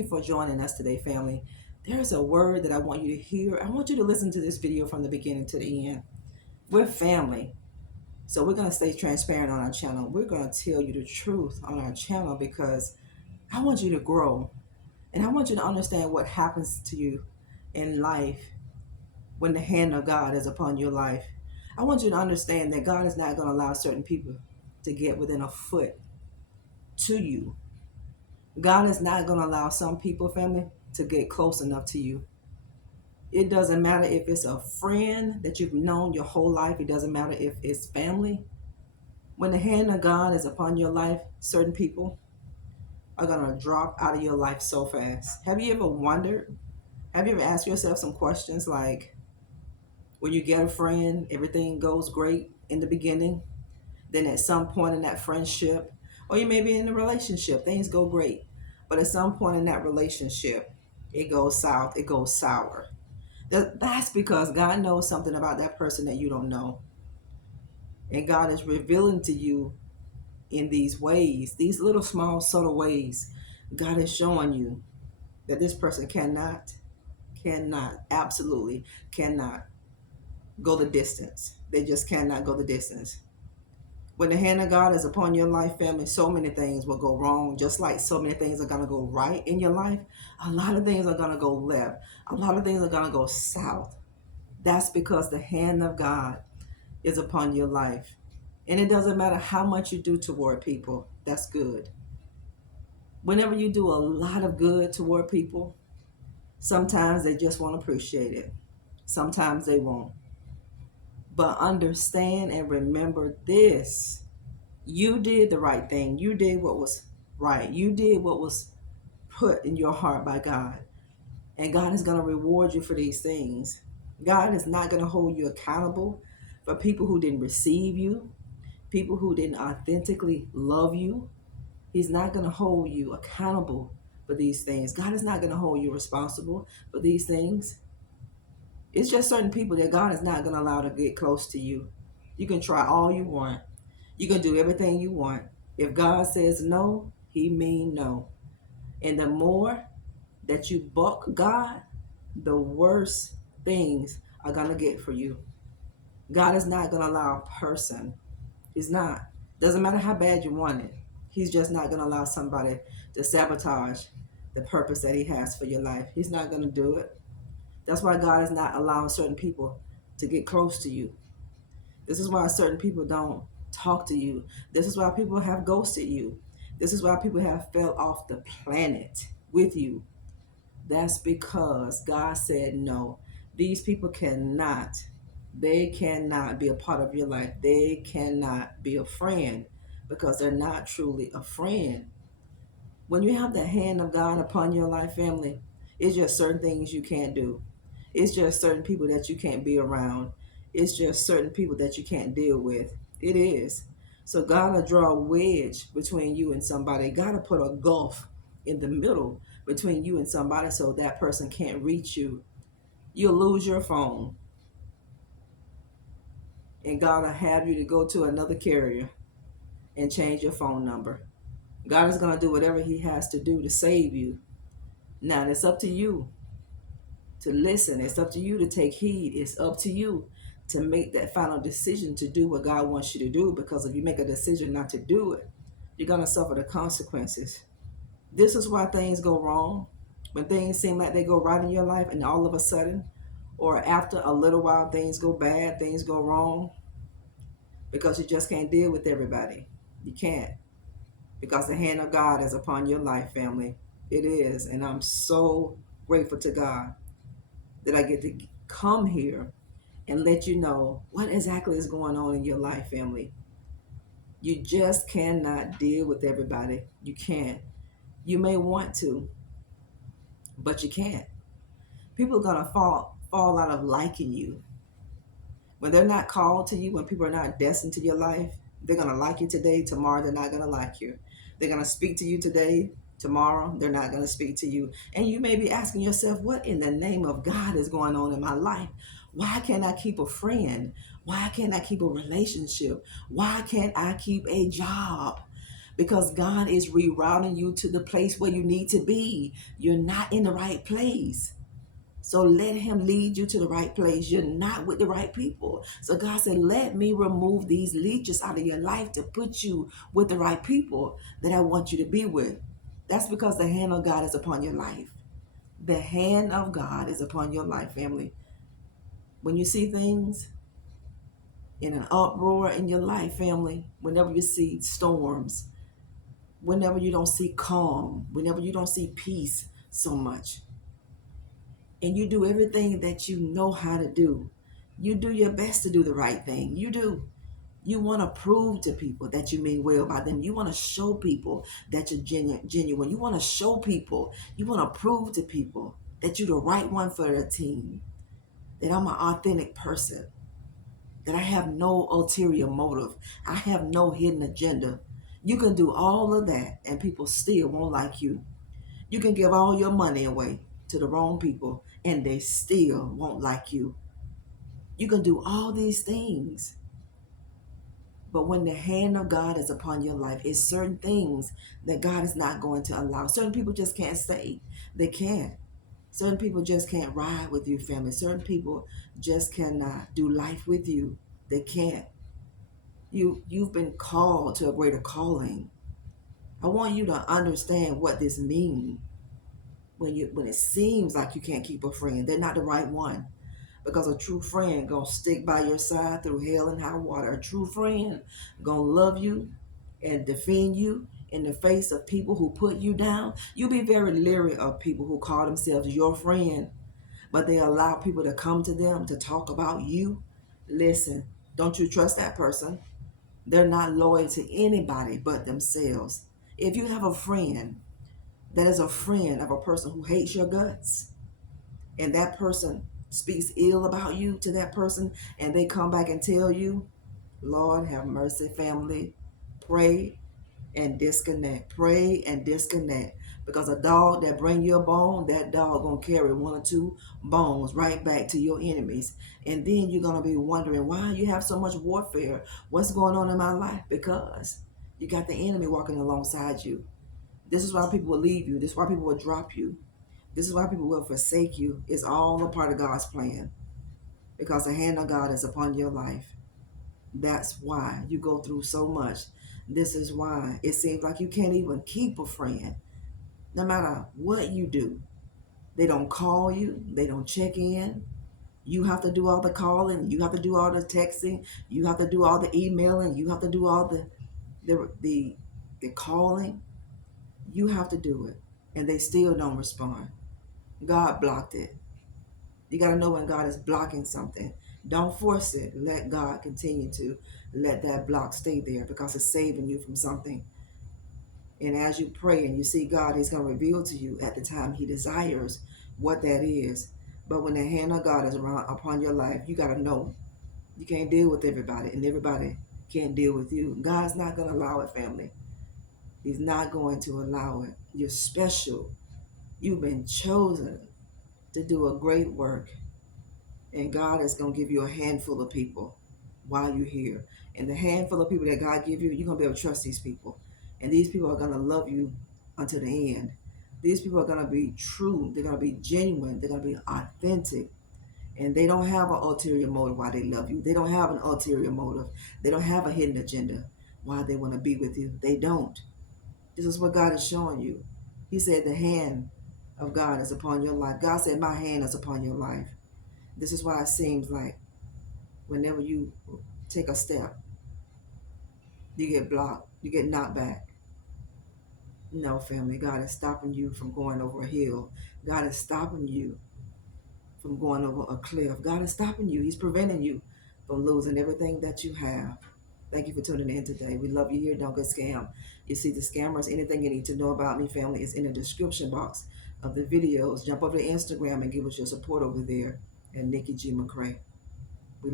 you for joining us today, family. There's a word that I want you to hear. I want you to listen to this video from the beginning to the end. We're family. So we're going to stay transparent on our channel. We're going to tell you the truth on our channel because I want you to grow. And I want you to understand what happens to you in life when the hand of God is upon your life. I want you to understand that God is not going to allow certain people to get within a foot to you. God is not going to allow some people, family, to get close enough to you. It doesn't matter if it's a friend that you've known your whole life. It doesn't matter if it's family. When the hand of God is upon your life, certain people are going to drop out of your life so fast. Have you ever wondered? Have you ever asked yourself some questions like, when you get a friend, everything goes great in the beginning. Then at some point in that friendship, or you may be in a relationship, things go great. But at some point in that relationship, it goes south, it goes sour. That's because God knows something about that person that you don't know. And God is revealing to you in these ways, these little small subtle ways. God is showing you that this person absolutely cannot go the distance. They just cannot go the distance. When the hand of God is upon your life, family, so many things will go wrong. Just like so many things are going to go right in your life, a lot of things are going to go left. A lot of things are going to go south. That's because the hand of God is upon your life. And it doesn't matter how much you do toward people, that's good. Whenever you do a lot of good toward people, sometimes they just won't appreciate it. Sometimes they won't. But understand and remember this. You did the right thing. You did what was right. You did what was put in your heart by God. And God is going to reward you for these things. God is not going to hold you accountable for people who didn't receive you, people who didn't authentically love you. He's not going to hold you accountable for these things. God is not going to hold you responsible for these things. It's just certain people that God is not going to allow to get close to you. You can try all you want. You can do everything you want. If God says no, he mean no. And the more that you buck God, the worse things are going to get for you. God is not going to allow a person. He's not. Doesn't matter how bad you want it. He's just not going to allow somebody to sabotage the purpose that he has for your life. He's not going to do it. That's why God is not allowing certain people to get close to you. This is why certain people don't talk to you. This is why people have ghosted you. This is why people have fell off the planet with you. That's because God said no. These people they cannot be a part of your life. They cannot be a friend because they're not truly a friend. When you have the hand of God upon your life, family, it's just certain things you can't do. It's just certain people that you can't be around. It's just certain people that you can't deal with. It is. So God will draw a wedge between you and somebody. God will put a gulf in the middle between you and somebody so that person can't reach you. You'll lose your phone. And God will have you to go to another carrier and change your phone number. God is going to do whatever he has to do to save you. Now, it's up to you to listen. It's up to you to take heed. It's up to you to make that final decision to do what God wants you to do, because if you make a decision not to do it, you're going to suffer the consequences. This is why things go wrong. When things seem like they go right in your life and all of a sudden, or after a little while, things go bad, things go wrong, because you just can't deal with everybody. You can't, because the hand of God is upon your life, family. It is. And I'm so grateful to God that I get to come here and let you know what exactly is going on in your life, family. You just cannot deal with everybody. You can't. You may want to, but you can't. People are going to fall out of liking you. When they're not called to you, when people are not destined to your life, they're going to like you today. Tomorrow, they're not going to like you. They're going to speak to you today. Tomorrow, they're not going to speak to you. And you may be asking yourself, what in the name of God is going on in my life? Why can't I keep a friend? Why can't I keep a relationship? Why can't I keep a job? because God is rerouting you to the place where you need to be. You're not in the right place. So let him lead you to the right place. You're not with the right people. So God said, let me remove these leeches out of your life to put you with the right people that I want you to be with. That's because the hand of God is upon your life. The hand of God is upon your life, family. When you see things in an uproar in your life, family, whenever you see storms, whenever you don't see calm, whenever you don't see peace so much, and you do everything that you know how to do, you do your best to do the right thing. You do. You want to prove to people that you mean well by them. You want to show people that you're genuine. You want to show people, you want to prove to people that you're the right one for their team, that I'm an authentic person, that I have no ulterior motive. I have no hidden agenda. You can do all of that and people still won't like you. You can give all your money away to the wrong people and they still won't like you. You can do all these things. But when the hand of God is upon your life, it's certain things that God is not going to allow. Certain people just can't stay. They can't. Certain people just can't ride with you, family. Certain people just cannot do life with you. They can't. You've been called to a greater calling. I want you to understand what this means. When it seems like you can't keep a friend, they're not the right one. Because a true friend gonna stick by your side through hell and high water. A true friend gonna love you and defend you in the face of people who put you down. You be very leery of people who call themselves your friend, but they allow people to come to them to talk about you. Listen, don't you trust that person. They're not loyal to anybody but themselves. If you have a friend that is a friend of a person who hates your guts, and that person speaks ill about you to that person, and they come back and tell you, Lord have mercy, family, pray and disconnect. Pray and disconnect. Because a dog that bring you a bone, that dog gonna carry one or two bones right back to your enemies. And then you're gonna be wondering why you have so much warfare. What's going on in my life? Because you got the enemy walking alongside you. This is why people will leave you. This is why people will drop you. This is why people will forsake you. It's all a part of God's plan. Because the hand of God is upon your life. That's why you go through so much. This is why it seems like you can't even keep a friend. No matter what you do, they don't call you, they don't check in. You have to do all the calling, you have to do all the texting, you have to do all the emailing, you have to do all the calling. You have to do it, and they still don't respond. God blocked it. You got to know when God is blocking something. Don't force it. Let God continue to let that block stay there because it's saving you from something. And as you pray and you see God, he's going to reveal to you at the time he desires what that is. But when the hand of God is around upon your life, you got to know you can't deal with everybody and everybody can't deal with you. God's not going to allow it, family. He's not going to allow it. You're special. You've been chosen to do a great work. And God is going to give you a handful of people while you're here. And the handful of people that God give you, you're going to be able to trust these people. And these people are going to love you until the end. These people are going to be true. They're going to be genuine. They're going to be authentic. And they don't have an ulterior motive why they love you. They don't have an ulterior motive. They don't have a hidden agenda why they want to be with you. They don't. This is what God is showing you. He said the hand of God is upon your life. God said my hand is upon your life. This is why it seems like whenever you take a step, you get blocked, you get knocked back. No, family, God is stopping you from going over a hill. God is stopping you from going over a cliff. God is stopping you. He's preventing you from losing everything that you have. Thank you for tuning in today. We love you here. Don't get scammed. You see the scammers, anything you need to know about me, family, is in the description box of the videos. Jump over to Instagram and give us your support over there. And Nikki G. McCray.